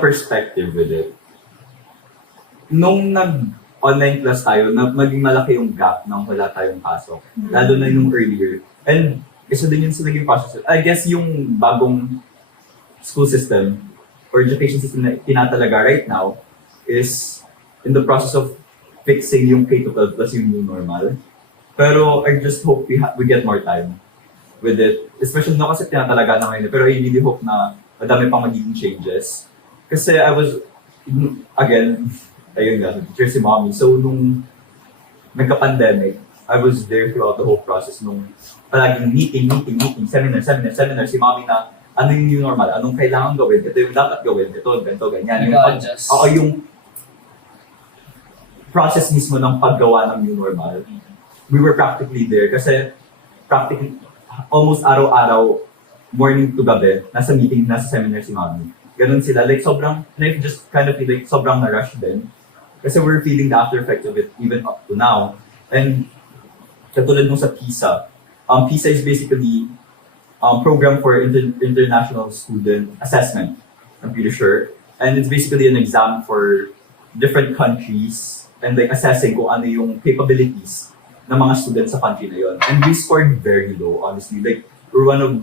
perspective with it. Nung nag-online class tayo, maging malaki yung gap nang wala tayong pasok. Lalo na yung earlier. And isa din yun sa naging process. I guess yung bagong school system or education system na tinatalaga right now is in the process of fixing yung K-12 plus yung new normal. Pero I just hope we get more time with it. Especially no kasi tinatalaga na ngayon. Pero I really hope na madami pang magiging changes. Kasi I was, again, ayun nga, teacher si mommy. So nung nagka-pandemic, I was there throughout the whole process nung palaging meeting, seminar, si mommy na ano yung new normal, anong kailangan gawin, ito yung dapat gawin, ito, ganito, ganyan. Yung process mismo ng paggawa ng new normal. We were practically there kasi practically almost araw-araw, morning to gabi, nasa meeting, nasa seminar si mommy. Ganun sila, like sobrang, like just kind of feel like sobrang na-rush din. Kasi we're feeling the after effects of it even up to now. And katulad nung sa PISA, PISA is basically program for international student assessment, I'm pretty sure. And it's basically an exam for different countries and like assessing kung ano yung capabilities ng mga students sa country na yun. And we scored very low, honestly. Like, we're one of,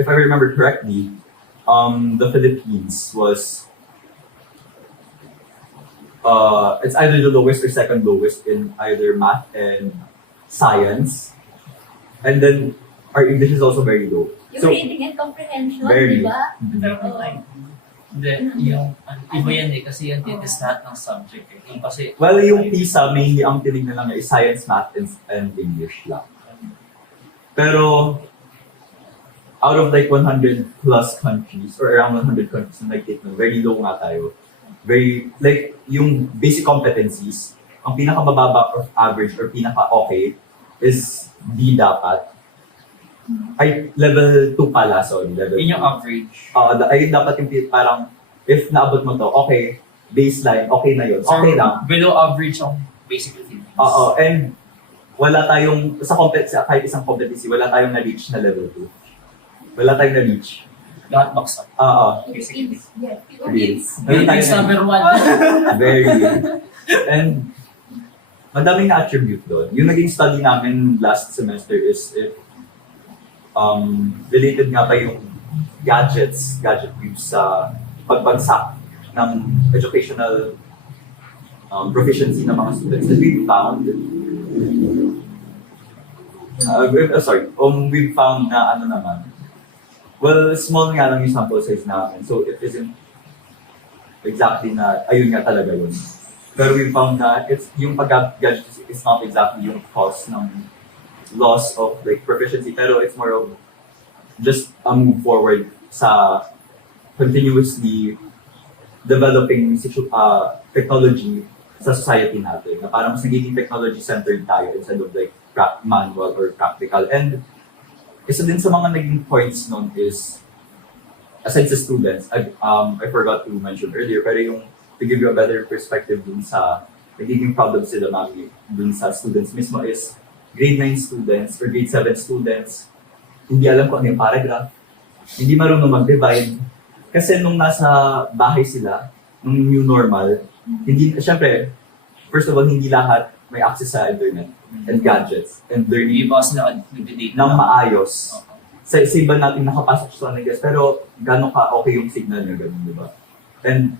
if I remember correctly, the Philippines was, it's either the lowest or second lowest in either math and science. And then, our English is also very low. Yung reading and comprehension, very, di ba? Pero may time. Hindi, yung iba yan kasi yan titis lahat ng subject. Yung kasi, well, yung PISA, mainly ang tinignan lang is science, math, and English lang. Pero, out of like 100 plus countries, or around 100 countries na nag-take nun, very low nga tayo. Very, like, yung basic competencies, ang pinakamababa of average or pinaka-okay is D dapat. Ay, level 2 pala, sorry. Level yun yung 2. average. Ay, dapat yung parang, if naabot mo to, okay, baseline, okay na yun, okay lang. Below average ang basically things. And wala tayong, kahit isang competency, wala tayong na-reach na level 2. Wala tayong na-reach. Lahat box up. Philippines. Yeah, Philippines. Philippines number 1. Very. And madaming na-attribute doon. Yung naging study namin last semester is if related nga pa yung gadget use sa pagbagsak ng educational proficiency ng mga students that we found. We found na ano naman. Well, small nga lang yung sample size namin. So it isn't exactly na, ayun nga talaga yun. Pero we found na yung pag-gadget is not exactly yung cause ng loss of like proficiency, pero it's more of just a move forward sa continuously developing technology sa society natin. Na parang mas nagiging technology-centered tayo instead of like manual or practical. And isa din sa mga naging points nun is, aside sa students, I forgot to mention earlier, pero yung to give you a better perspective dun sa nagiging problem sila namin dun sa students mismo is grade 9 students or grade 7 students, hindi alam kung ano yung paragraph, hindi marunong mag-divide. Kasi nung nasa bahay sila, nung new normal, syempre, first of all, hindi lahat may access sa internet and gadgets and learning Iba sila nag-date ng maayos. Sa iba natin nakapasok sa online class, pero gano'n ka okay yung signal niya, gano'n, di ba? And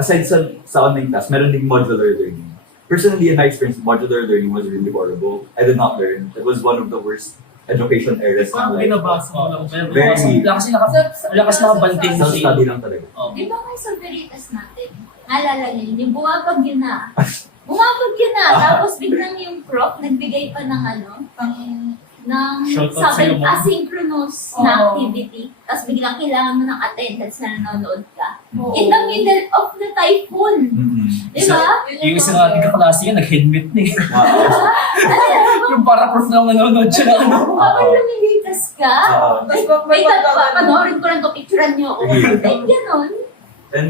aside sa online class, meron din modular learning. Personally, in my experience, modular learning was really horrible. I did not learn. It was one of the worst education eras Parang in life. binabasa mo lang. Very. Wala kasi nakabanting Sa study lang talaga. Di ba kayo sa veritas natin? Naalala niyo, yung bumabagyo na. Bumabagyo na. Tapos biglang yung prof, nagbigay pa ng Shoutout sa'yo, ma'am. asynchronous na activity. Tapos biglang kailangan mo ng attendance na nanonood ka. In the middle of the typhoon. Di ba? Yung isang ating kaklase yan, nag-helmet na eh. Wow. Yung para proof lang nanonood siya na ano. Habang lumilitas ka, wait, panoorin ko lang to, picturean niyo ako. Like, ganon. And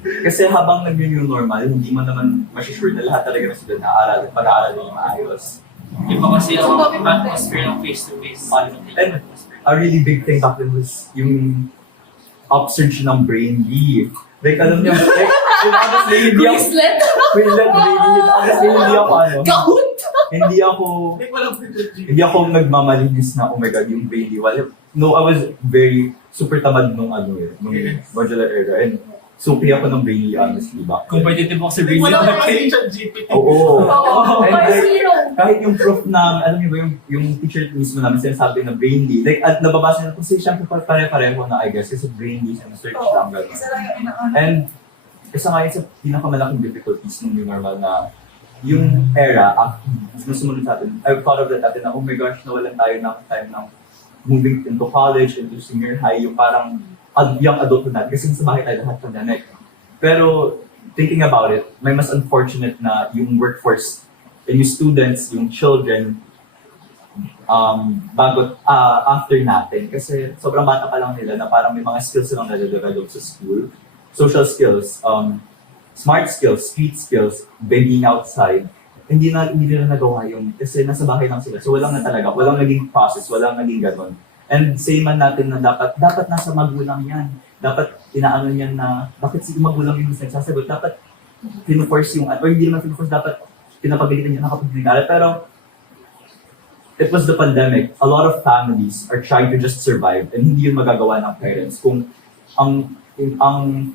kasi habang nag-new normal, hindi mo naman masisure na lahat talaga ng student na pag-aaralan yung maayos. Iba kasi ang atmosphere ng face-to-face. And a really big thing back then was yung upsurge ng Brainly. Like, alam niyo, like, honestly, hindi ako, Quizlet. Quizlet Brainly, honestly, hindi ako, Kahut. hindi ako nagmamalinis na, oh my God, yung Brainly. No, I was very super tamad nung nung modular era. And suki ako ng Brainly, honestly, back then. Competitive ako sa Brainly. Wala ka kasi ChatGPT. Oo. Oo. And Or like, zero. kahit yung proof na, alam niyo ba, yung teacher mismo namin sinasabi na Brainly, like, at nababasa na kasi siyempre pare-pareho na, I guess, kasi Brainly, search lang, gano'n. Isa lang yung inaano. And, isa nga yun sa pinakamalaking difficulties ng new normal na yung era, na sumunod sa atin, I've thought of that natin na, oh my gosh, nawalan tayo ng time ng moving into college, into senior high, yung parang young adulthood natin, kasi sa bahay tayo lahat pandemic. Pero, thinking about it, may mas unfortunate na yung workforce, and yung students, yung children, after natin. Kasi sobrang bata pa lang nila na parang may mga skills silang nade-develop sa school. Social skills, smart skills, street skills, being outside. Hindi nila nagawa yun kasi nasa bahay lang sila. So walang naging process, walang naging ganon. And say man natin na dapat nasa magulang yan. Dapat inaano niyan na, bakit si magulang yung nagsasagot? Dapat pinu-force yung, or hindi naman pinu-force, dapat pinapagalitan niya nakapag-aral. Pero it was the pandemic. A lot of families are trying to just survive and hindi yun magagawa ng parents kung ang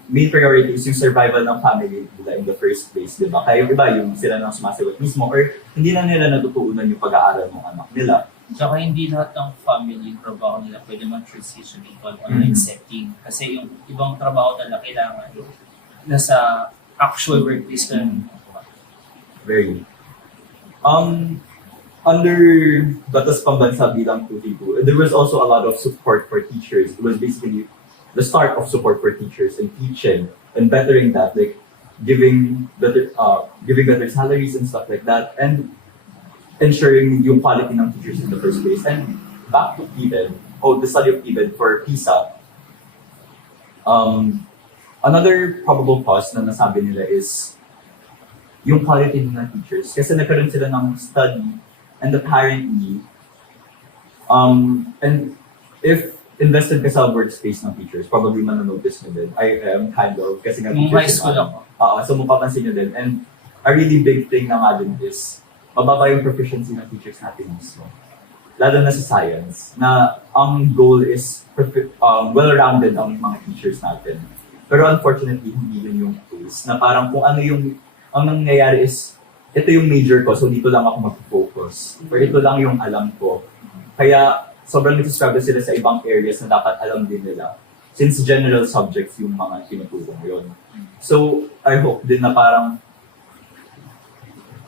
main priority is yung survival ng family nila in the first place, di ba? Kaya yung iba, yung sila nang sumasagot mismo or hindi na nila natutuunan yung pag-aaral ng anak nila. Tsaka hindi lahat ng family yung trabaho nila pwede mag-transition into an online setting. Kasi yung ibang trabaho nila kailangan nasa actual workplace ka lang. Very. Under Batas Pambansa bilang 232, there was also a lot of support for teachers. It was basically the start of support for teachers and teaching and bettering that, like giving better salaries and stuff like that, and ensuring yung quality ng teachers in the first place. And back to PBED, the study of PBED for PISA, another probable cause na nasabi nila is yung quality ng teachers. Kasi nagkaroon sila ng study and apparently, and if invested ka sa workspace ng teachers, probably mananotice nyo din. I am kind of, kasi nga Nung high school ako. So mapapansin nyo din. And a really big thing na nga din is, mababa yung proficiency ng teachers natin mismo. Lalo na sa science, na ang goal is well-rounded ang mga teachers natin. Pero unfortunately, hindi yun yung case. Na parang kung ano yung, ang nangyayari is, ito yung major ko, so dito lang ako mag-focus. Or ito lang yung alam ko. Kaya sobrang nag-struggle sila sa ibang areas na dapat alam din nila. Since general subjects yung mga tinutulong yun. So, I hope din na parang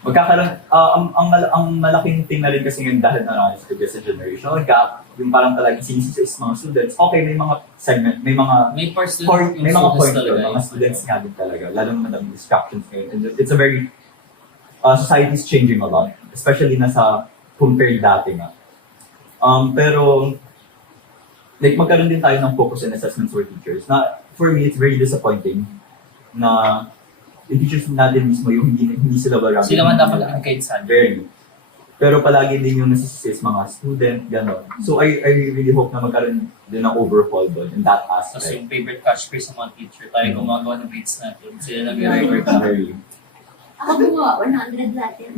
magkakaroon, ang malaking thing na rin kasi ngayon dahil na sa generational gap, yung parang talagang sinisisi mga students, okay, may mga segment, may mga May parts point, may mga point talaga. doon, mga students nga din talaga, lalo na madaming distractions ngayon. And it's a very, society is changing a lot, especially na sa compared dati nga. Pero, like magkaroon din tayo ng focus and assessments for teachers, na for me, it's very disappointing na yung teachers natin mismo, yung hindi sila ba Sila man dapat nag-guide sa atin. very. Pero palagi din yung nasisisi mga student, gano'n. So I really hope na magkaroon din ng overhaul doon in that Tapos aspect. yung favorite catchphrase ng mga teacher, tayo gumagawa ng grades natin. Sila nag-record na. Very. Ako gumawa, 100 natin.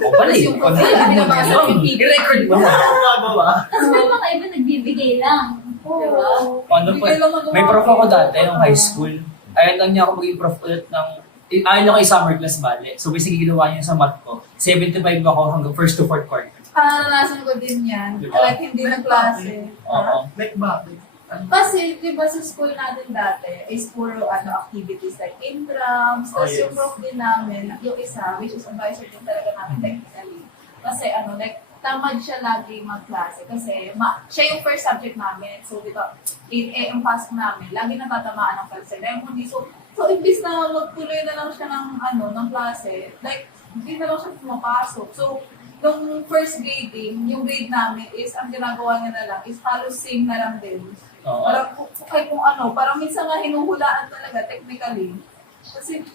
O pala Yung pinabasa yung I-record mo. Tapos may mga iba nagbibigay lang. Diba? Ano po, may prof ako dati, yung high school. Ayaw lang niya ako maging prof ulit ng ayaw niya ko yung summer class bali. So basically ginawa niya sa math ko. 75 ako hanggang first to fourth quarter. Naranasan ko din yan. Diba? Like, hindi na klase. Oo. Like bakit? Kasi, di ba sa school natin dati, is puro activities like intrams, Oh, tapos yes. yung prof din namin, yung isa, which is advisor din talaga namin technically. Kasi like, tamad siya lagi mag-klase kasi siya yung first subject namin. So, di ba, 8 ang pasok namin, lagi natatamaan ng ceremony. So, imbis na magtuloy na lang siya ng klase, like, hindi na lang siya pumapasok. So, nung first grading, yung grade namin is, ang ginagawa niya na lang is halos same na lang din. Oo. Parang parang minsan nga hinuhulaan talaga technically. Kasi,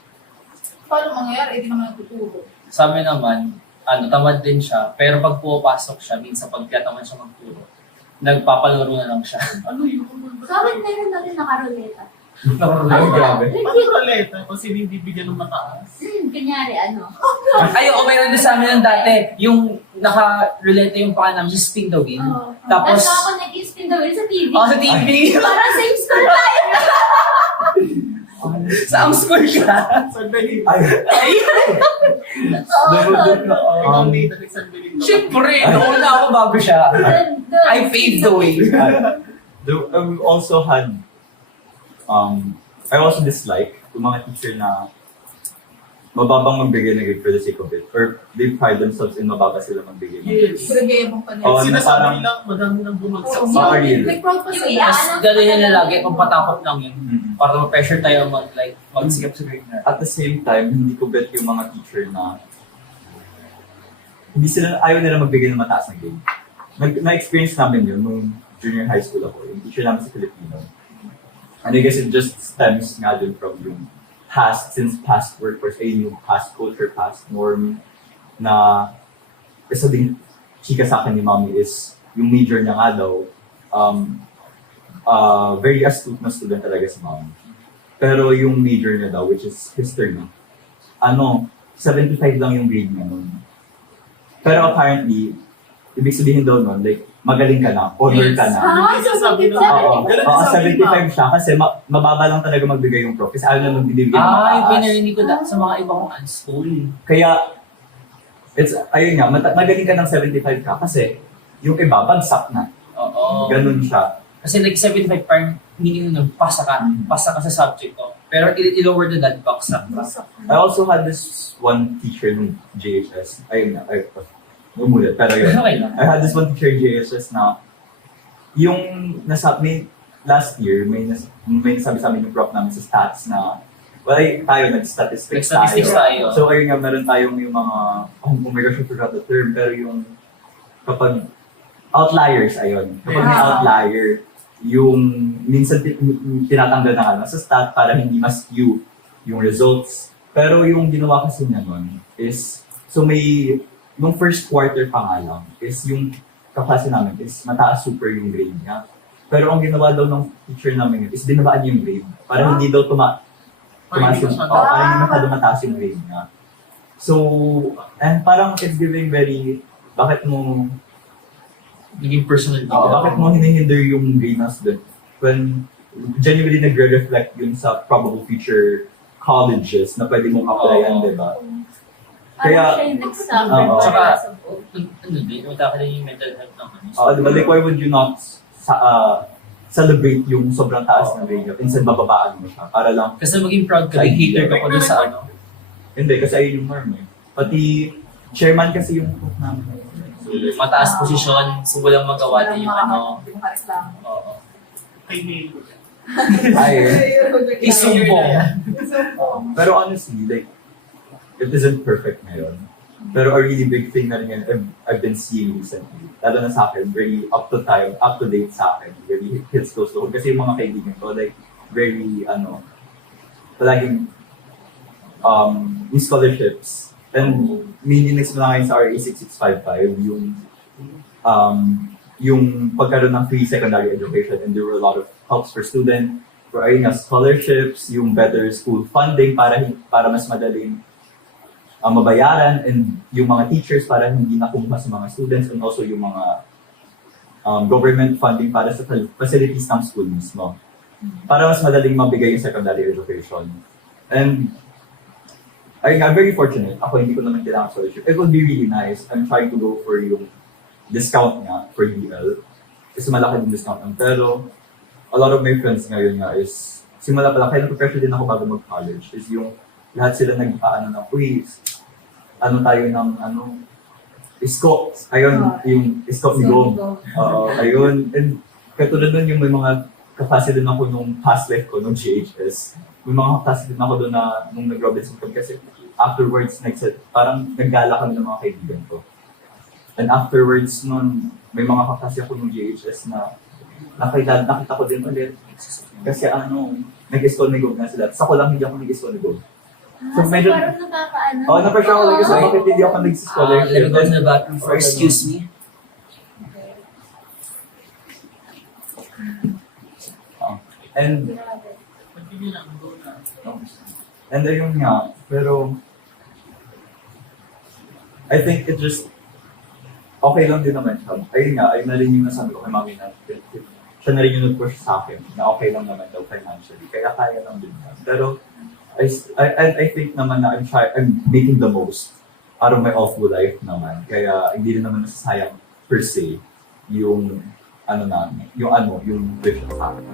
paano mangyayari? Hindi naman nagtuturo. Sa amin naman, tamad din siya. Pero pag pumapasok siya, minsan pag tiyataman siya magturo, nagpapalaro na lang siya. Ano yun? Sa amin meron na rin nakaroleta. Ay, grabe. Ano roleta? Kasi hindi bigyan ng mataas. Kunyari, ano. Ay, oo, mayroon din sa amin ng dati. Yung naka-relate yung paa namin, just spin the wheel. Tapos, Tapos ako nag-spin the wheel sa TV. sa TV. Parang same school tayo. Sa ang school ka. Sandali. Ay, Ikaw may nag-sandali. Siyempre, nauna ako bago siya. I paved the way. we also had, I also dislike yung mga teacher na mababang magbigay ng grade for the sake of it. Or they pride themselves in mababa sila magbigay ng grade. Yes. Pinag-iabang pa Oo, nila. na parang- Sinasabi lang, madami nang bumagsak Oo, sa Sorry. akin. Like, proud pa Yung sila. iaan- Dali na lagi, kung patakot lang yun. Mhm. Para ma-pressure tayo magsikap sa grade na. At the same time, hindi ko bet yung mga teacher na ayaw nila magbigay ng mataas na grade. Na-experience namin yun nung junior high school ako, yung teacher namin sa Filipino. And I guess it just stems nga din from yung past workforce, yung past culture, past norm, na isa din chika sa akin ni Mami is, yung major niya nga daw, very astute na student talaga si Mami. Pero yung major niya daw, which is history, 75 lang yung grade niya nun. Pero apparently, ibig sabihin daw nun, like, magaling ka na, honor ka na. Hindi niya sabi na. Oo, Ganun oo, sabi ni 75 siya kasi mababa lang talaga magbigay yung prof kasi ayaw na magbibigay ng Yung mataas. pinarinig ko sa mga ibang school. Kaya, ayun nga, magaling ka ng 75 ka kasi yung iba, bagsak na. Oo. Ganun siya. Kasi like 75 parang minimum ng pasa ka sa subject ko. Pero i-lower the that baksak ka. I also had this one teacher ng JHS. Ayun nga, umulit. Pero yun. Okay lang. I had this one teacher in JHS na yung last year, may nasabi sa amin yung prof namin sa stats na nag-statistics Nag-statistics tayo. So ayun nga, meron tayong yung mga, oh my gosh, I forgot the term, pero yung kapag outliers, ayun. Kapag may outlier, yung minsan tinatanggal na sa stat para hindi ma-skew yung results. Pero yung ginawa kasi niya nun is, so nung first quarter pa nga lang, is yung kaklase namin is mataas super yung grade niya. Pero ang ginawa daw ng teacher namin yun is binabaan niya yung grade para hindi daw tumaas yung, para hindi masyado mataas yung grade niya. So, and parang it's giving bakit mo Naging personal dito. bakit mo hinihinder yung grade ng student when genuinely nagre-reflect yun sa probable future colleges na pwede mong applyan, di ba? Parang siya yung nag-suffer Oo. para Tsaka- sa buong. Din, mataka na yung mental health naman. Diba? Like, why would you not celebrate yung sobrang taas ng grade niya instead bababaan mo siya para lang, Kasi maging proud ka, yung hater ka pa dun sa ano. hindi, kasi ayun yung norm eh. Pati chairman kasi yung prof namin. So, Mataas posisyon, so walang magawa din yung ano. Yung kareklamo. Oo. Kay Neil. ay, Isumbong. pero honestly, like, it isn't perfect ngayon. Pero a really big thing na rin yan, I've been seeing recently, lalo na sa akin, very up to date sa akin, very hits close to home. Kasi yung mga kaibigan ko, like, very, palaging, yung scholarships, and mainly next mo na ngayon sa RA 6655, yung pagkaroon ng free secondary education, and there were a lot of helps for students, for ayun nga, scholarships, yung better school funding para mas madaling mabayaran, and yung mga teachers para hindi nakumuha sa mga students, and also yung mga government funding para sa facilities ng school mismo. Para mas madaling mabigay yung secondary education. And I'm very fortunate. Ako hindi ko naman kailangan scholarship. It would be really nice. I'm trying to go for yung discount nga for UL. Kasi malaki yung discount ng. Pero a lot of my friends ngayon nga is simula pala, kaya nag-pressure din ako bago mag-college. Is yung lahat sila tayo ng ISCO. Ayun, yung ISCO ni Gom. Ayun. And katulad nun yung may mga kaklase din ako nung past life ko, nung GHS. May mga kaklase din ako doon na nung nag-Robinson kami kasi afterwards, parang naggala kami ng mga kaibigan ko. And afterwards nun, may mga kaklase ako nung GHS na nakita ko din ulit. Kasi nag-ISCO ni Gom na sila. Sa ko lang hindi ako nag-ISCO ni Gom. So, medyo, parang nakakaano. na-pressure ako kasi bakit hindi ako nag-scholarship. Let me go to the bathroom for excuse me. And Pagpili lang, go na. And ayun nga, pero I think it just okay lang din naman siya. Ayun nga, ayun na rin yung nasabi ko kay mami na siya na rin yung nag-push sa akin na okay lang naman daw financially. Kaya kaya lang din yan. Pero I think naman na I'm making the most out of my awful life naman. Kaya hindi rin naman nasasayang per se yung yung wish sa akin.